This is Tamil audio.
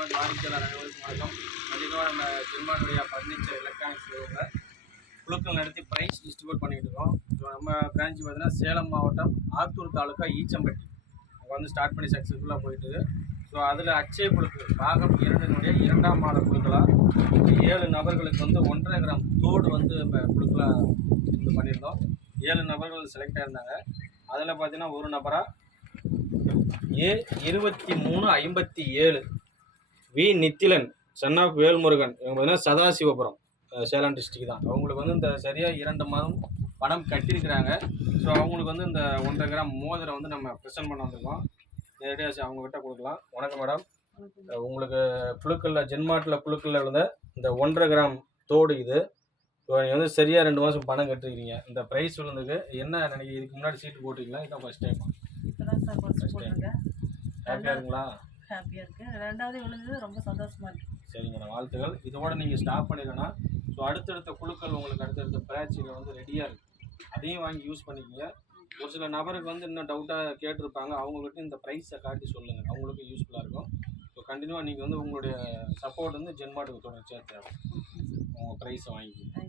கவர்மெண்ட் வாடிக்கையாளர் அனைவருக்கும் வணக்கம். அதிகமாக நம்ம ஜென்மார்டுடைய பர்னிச்சர் எலக்ட்ரானிக்ஸ் குழுக்கள் நடத்தி ப்ரைஸ் டிஸ்ட்ரிபியூட் பண்ணிகிட்டு இருக்கோம். ஸோ நம்ம பிரான்ச் பார்த்தீங்கன்னா சேலம் மாவட்டம் ஆத்தூர் தாலுக்கா ஈச்சம்பட்டி. அங்கே வந்து ஸ்டார்ட் பண்ணி சக்ஸஸ்ஃபுல்லாக போயிட்டு ஸோ அதில் அச்சய குழுக்கள் பாகம் இரண்டினுடைய இரண்டாம் மாத குழுக்களாக ஏழு நபர்களுக்கு வந்து ஒன்றரை கிராம் தோடு வந்து இப்போ குழுக்களாக இது பண்ணியிருந்தோம். ஏழு நபர்கள் செலக்ட் ஆயிருந்தாங்க. அதில் பார்த்தீங்கன்னா ஒரு நபராக ஏ இருபத்தி மூணு ஐம்பத்தி ஏழு. V. Nithilan son of Velmurugan இவங்க பார்த்தீங்கன்னா சதாசிவபுரம் சேலம் டிஸ்ட்ரிக்ட் தான். அவங்களுக்கு வந்து இந்த சரியாக இரண்டு மாதம் பணம் கட்டியிருக்கிறாங்க. ஸோ அவங்களுக்கு வந்து இந்த ஒன்றரை கிராம் மோதிரம் வந்து நம்ம ப்ரெசென்ட் பண்ண வந்திருக்கோம். நேரடியாக அவங்கக்கிட்ட கொடுக்கலாம். வணக்கம் மேடம் உங்களுக்கு புழுக்கல்ல ஜென்மாட்டில் புழுக்கல்ல விழுந்த இந்த ஒன்றரை கிராம் தோடு இது. ஸோ நீங்கள் வந்து சரியாக ரெண்டு மாதம் பணம் கட்டிருக்கீங்க இந்த ப்ரைஸ் விழுந்ததுக்கு என்ன நினைக்க இதுக்கு முன்னாடி சீட்டு போட்டிங்களா? இதான் ஃபஸ்ட் டைம் time. போட்டிருக்கேன். ஹாப்பியாக இருக்குங்களா? ஹாப்பியாக இருக்கு. ரெண்டாவது விழுந்தது ரொம்ப சந்தோஷமா இருக்கு. சரிங்க மேடம் வாழ்த்துக்கள். இதோட நீங்கள் ஸ்டாப் பண்ணிடனா ஸோ அடுத்தடுத்த குழுக்கள் உங்களுக்கு அடுத்தடுத்த பேட்சில் வந்து ரெடியாக இருக்குது அதையும் வாங்கி யூஸ் பண்ணிக்கோங்க. ஒரு சில நபருக்கு வந்து இன்னும் டவுட்டாக கேட்டிருப்பாங்க. அவங்கக்கிட்ட இந்த ப்ரைஸை காட்டி சொல்லுங்கள் அவங்களுக்கும் யூஸ்ஃபுல்லாக இருக்கும். ஸோ கண்டினியூவாக நீங்கள் வந்து உங்களுடைய சப்போர்ட் வந்து ஜென்மாட்டுக்கு தொடர்ச்சியாக தேவை. உங்கள் ப்ரைஸை வாங்கிக்கோங்க.